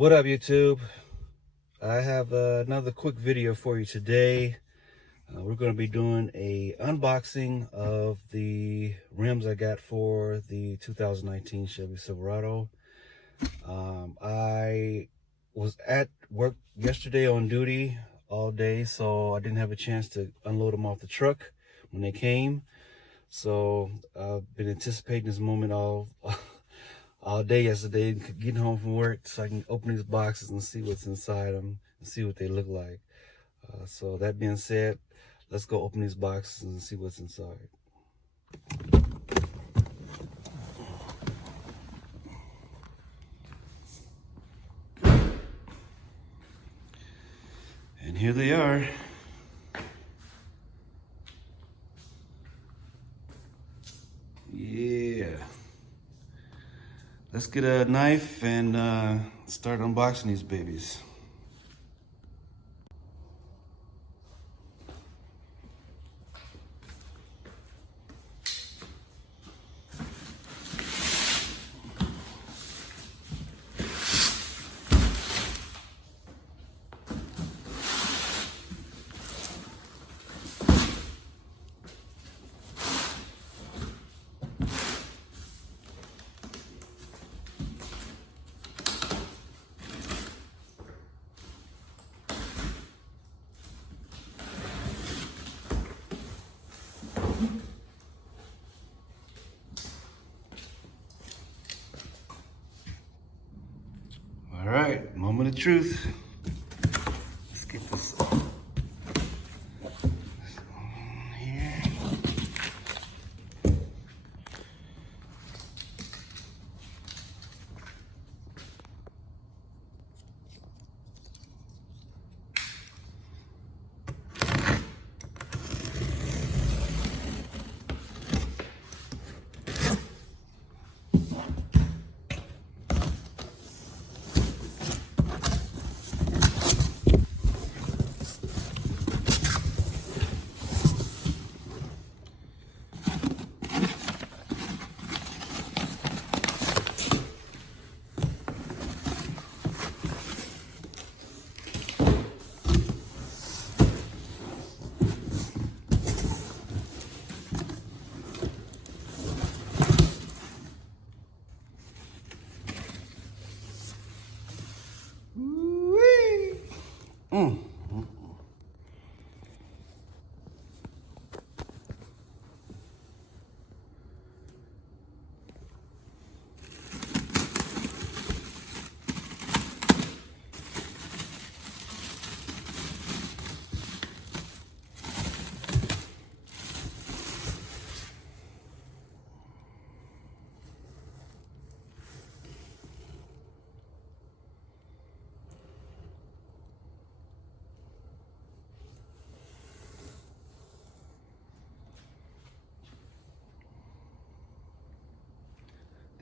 What up, YouTube? I have another quick video for you today. We're going to be doing a unboxing of the rims I got for the 2019 Chevy Silverado. I was at work yesterday on duty all day, so I didn't have a chance to unload them off the truck when they came. So I've been anticipating this moment all day yesterday, getting home from work, so I can open these boxes and see what's inside them and see what they look like. So that being said, let's go open these boxes and see what's inside. And here they are. Yeah. Let's get a knife and start unboxing these babies. All right, moment of truth. Let's get this here.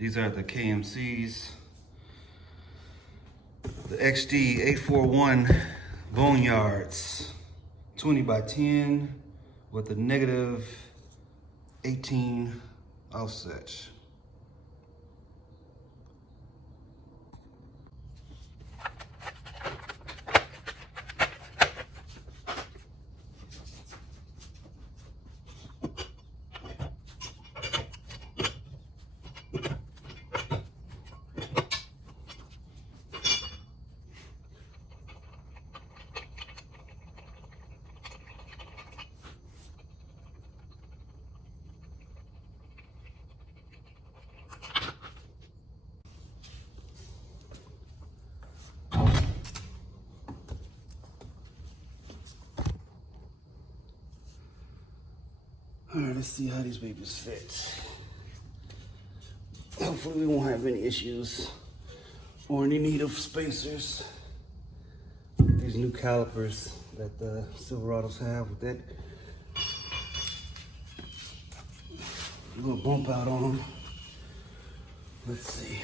These are the KMC's, the XD841 Boneyards, 20 by 10 with a negative 18 offset. All right, let's see how these babies fit. Hopefully we won't have any issues or any need of spacers. These new calipers that the Silverados have with that little bump out on them. Let's see.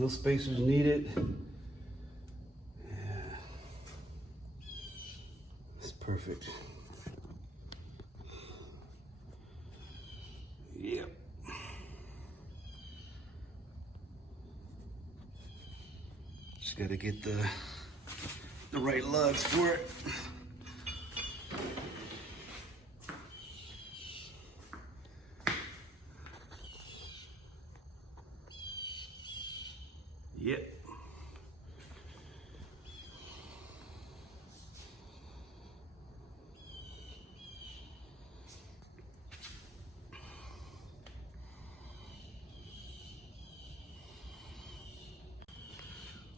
No spacers needed. Yeah. It's perfect. Yep. Just gotta get the right lugs for it. Yep.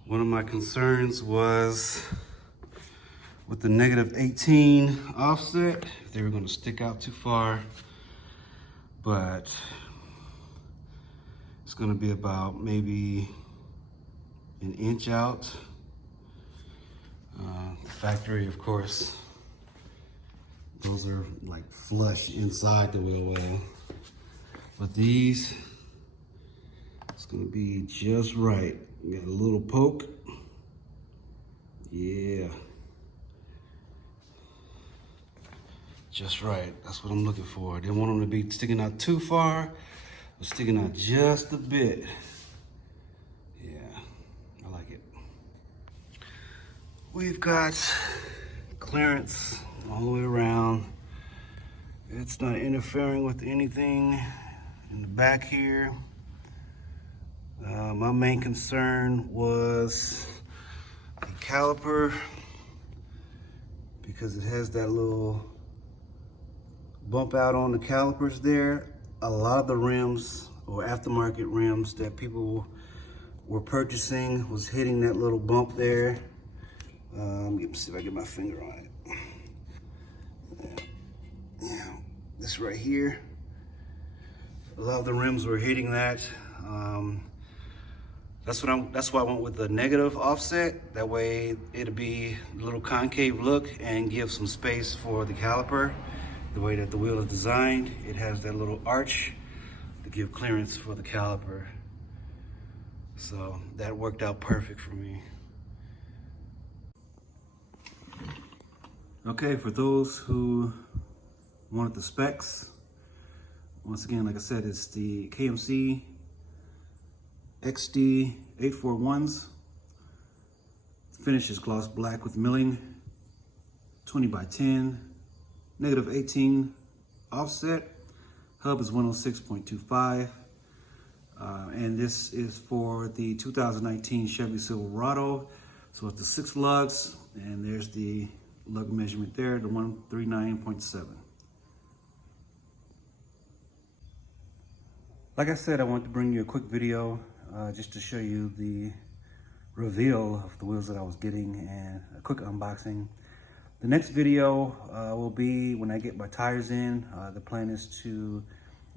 One of my concerns was with the -18 offset, if they were going to stick out too far, but it's going to be about maybe an inch out. The factory, of course, those are like flush inside the wheel well, but these, it's going to be just right. We got a little poke. Yeah. Just right. That's what I'm looking for. I didn't want them to be sticking out too far, but sticking out just a bit. Yeah, I like it. We've got clearance all the way around. It's not interfering with anything in the back here. My main concern was the caliper, because it has that little bump out on the calipers there. A lot of the rims or aftermarket rims that people were purchasing was hitting that little bump there. Let me see if I get my finger on it. Yeah, this right here. A lot of the rims were hitting that. That's why I went with the negative offset. That way it'll be a little concave look and give some space for the caliper. The way that the wheel is designed, it has that little arch to give clearance for the caliper. So that worked out perfect for me. Okay, for those who wanted the specs, once again, like I said, it's the KMC XD841s. Finish is gloss black with milling, 20x10, -18 offset. Hub is 106.25. And this is for the 2019 Chevy Silverado. So it's the 6 lugs, and there's the lug measurement there, the 139.7. Like I said, I wanted to bring you a quick video just to show you the reveal of the wheels that I was getting and a quick unboxing. The next video will be when I get my tires in. The plan is to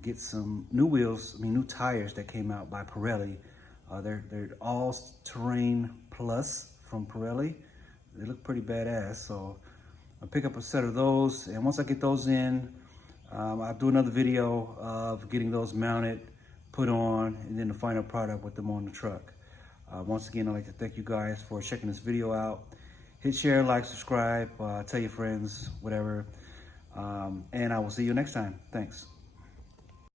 get some new wheels, new tires that came out by Pirelli. They're all-terrain plus from Pirelli. They look pretty badass, so I'll pick up a set of those, and once I get those in, I'll do another video of getting those mounted, put on, and then the final product with them on the truck. Once again, I'd like to thank you guys for checking this video out. Hit share, like, subscribe, tell your friends, whatever, and I will see you next time. Thanks.